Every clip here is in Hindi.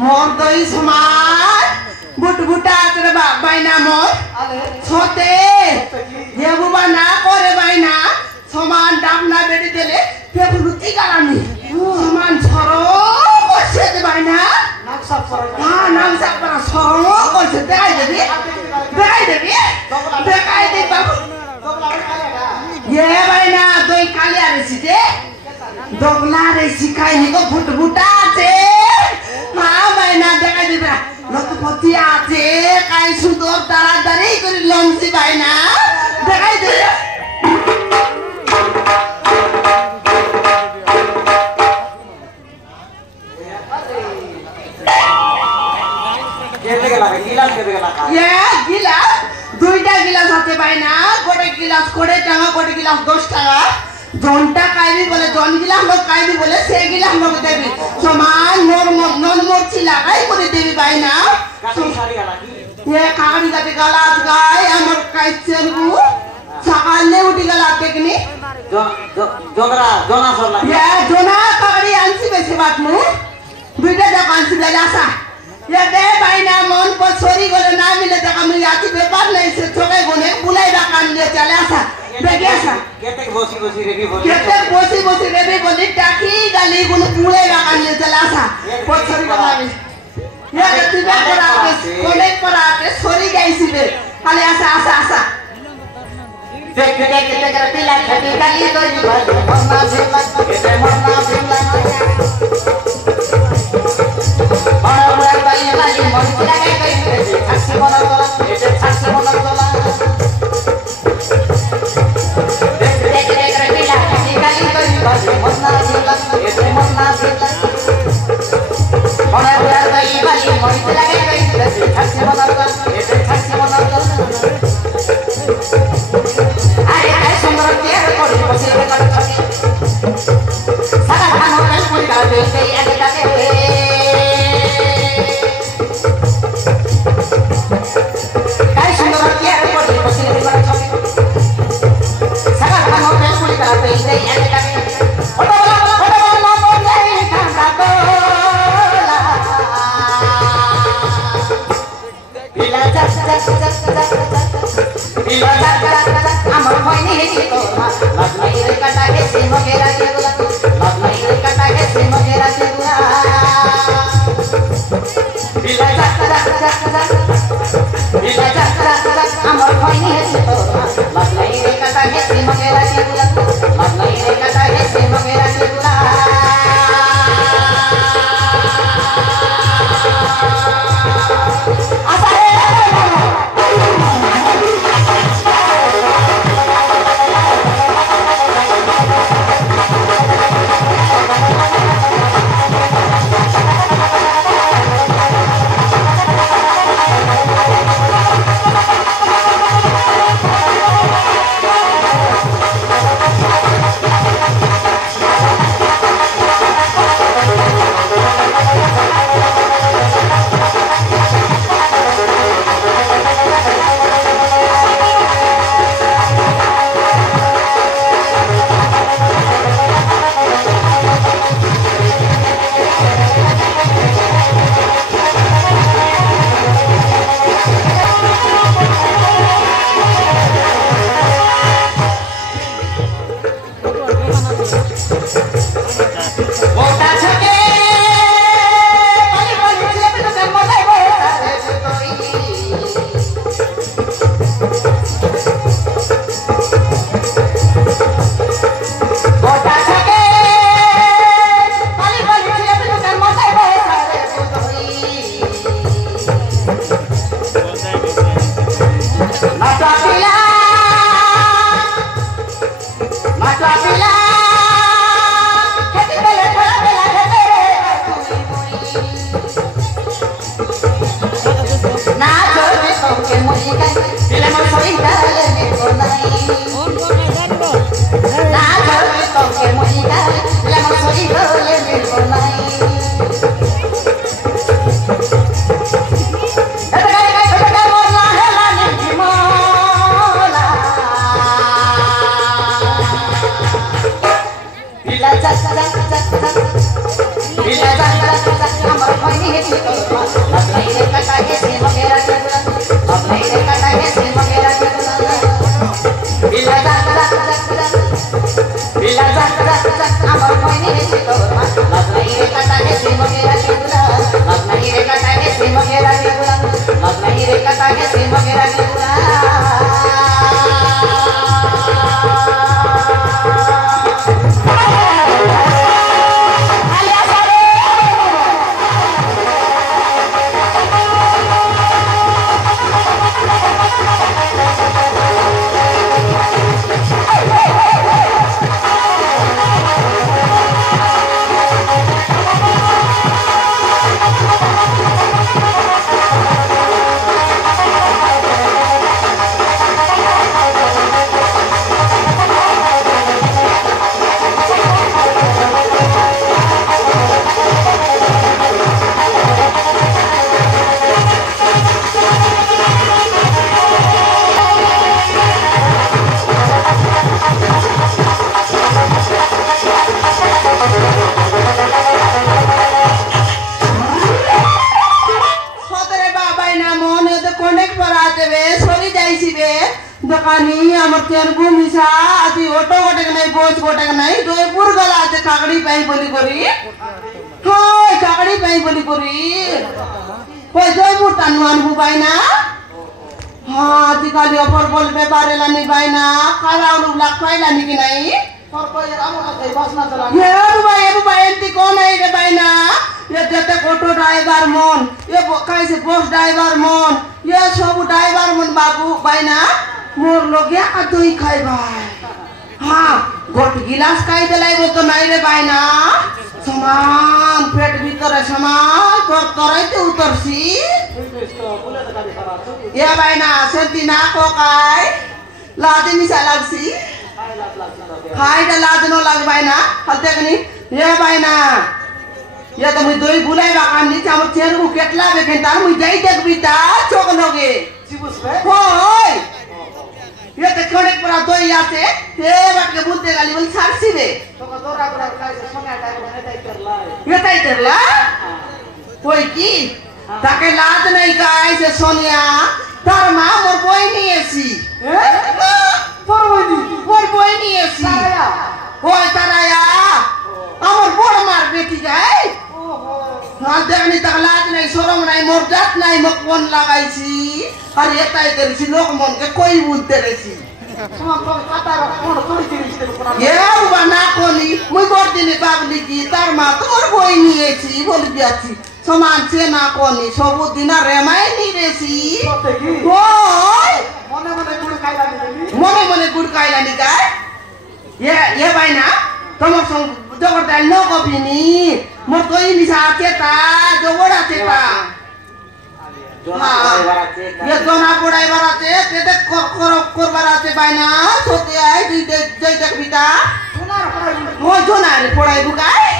मोर दई समाज बुटबुटा तेरे बाइना मोर छोटे ये बुबा ना करे बाइना समान डाकना बेटी देले पे लुटी करानी समान छरो कोसे दे बाइना हाँ नाम सब पर छरो कोसे देखाई दे बाबू ये बाइना दई काली आ रही थी दोगला रे सिखाई निको बुटबुटा थे हाँ बाइना देखाई दे बा लखपति आते काई सुंदर तारा दरी करी लंसी बाइना देखाई दे ये गिलास दुईटा गिलास आते बाइना गोटे गिलास 20 টাকা गोटे गिलास 10 টাকা जोनटा कायबी बोले जोन गिला हम लोग कायबी बोले से गिला हम लोग देवी समान नॉन मोची लगाई करे देवी भाई ना ये कागड़ी का गलास गाय हमर काइचन को सकाले उठी गला देखनी जोना सब लगा ये जोना कागड़ी आंसी बेसी बात मु दुईटा जा आंसी ले जासा ये दे भाई ना मन पर छोरी गोले ना मिले तक हम याती व्यापार नहीं से छोके गोने बुलाई दा कान ले चले आसा बेगेसा केते बोसी रेबी बोली टाकी गाली गुन पुले गा कान ले चले आसा पर छोरी बनावी ये गति पर आके कोने पर आके छोरी गईसी बे खाली आसा देख केते कर पिला खटी गाली तो मरना झेला केते मरना झेला और भाई वाली मन लगा गई छासी बना तोला एसे छासी बना तोला देख पिला निकाली तो मरना झेला एसे मरना झेला और भाई वाली मन लगा गई छासी बना तोला एसे छासी बना तोला अरे सुंदर प्यार कोड़ी पसीने का सारा खानो कल पूरी का दे आगे जाके दकानी हमर तेन घुमिसा अति ऑटो गोटे नहीं बोझ गोटे नहीं जयपुर गला आते काकड़ी पाई बोली करी हाय काकड़ी पाई बोली करी कोई जयपुर तानुआन बुबाई ना हां दिखाली ऑफर बोल पे बारे लानी बाई ना काराउ लाख पाई लानी की नहीं पर कोई राम ना कई बस ना चला ये बुबाई एंती कौन है रे बाई ना ये जते ऑटो ड्राइवर मन ये कैसे बस ड्राइवर मन ये सब ड्राइवर मन बाबू बाई ना मोर लोग या अदोई खाई भाई हाँ गोट गिलास खाई दिलाई वो तो नहीं रे भाई ना समान पेट भीतर समान तो तोराई ते उतर सी ये भाई ना सेंती ना को काय लादे मिसा लग सी खाई दा लादे नो लग भाई ना हलते कनी ये भाई ना ये तो मुझे दोई बुलाई बाकान नी चामर चेर को केटला बेकेंता मुझे जाई देख बीता चोक लोगे चिबुस पे होय ये तो कोने पूरा दो याते ते बात के बोलते गाली बोल सारसी बे तो को दोरा बड़ा काय से सोना टाइम में ताई करला ये ताई करला कोई की ताके लाद नहीं काय से सोनिया तार मां मोर कोई नहीं ऐसी मोर कोई नहीं ऐसी ओए ताराया हमर बोड़ मार बेटी जाए हां देखनी तक लाद नहीं सोरम नहीं मोर जात नहीं मक कोन लगाई सी अरे ये ताई तेरी सी लोग मन के कोई बोलते रहसी ये बना कोनी मुई गोर दिने बाबली की तार मा तोर कोई नहीं ऐसी बोल बियाची समान से ना कोनी सब दिन रेमाई नहीं रेसी ओय मने मने गुड़ खाइला नी काय ये भाई ना तमक संग जगर दाल नो कपिनी मोर कोई निसा चेता जगड़ा चेता ये दोना बुढ़ाई बराते ते कर बराते बायना सोते आए जय जय बिता वो जोना रे बुढ़ाई बुकाई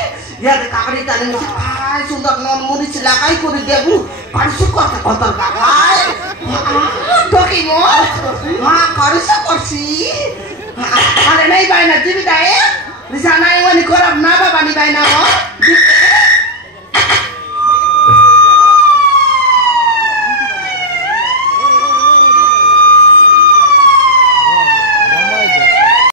ये काकड़ी ताने में आय सुंदर नन मुरी लगाई করে দেবু কারসু কথা কথা কাকাই তো কি মো हां কারসু করছি আরে নাই বাইনা জীবিতায় রিসানাই ওনি করব না বাবা নি বাইনা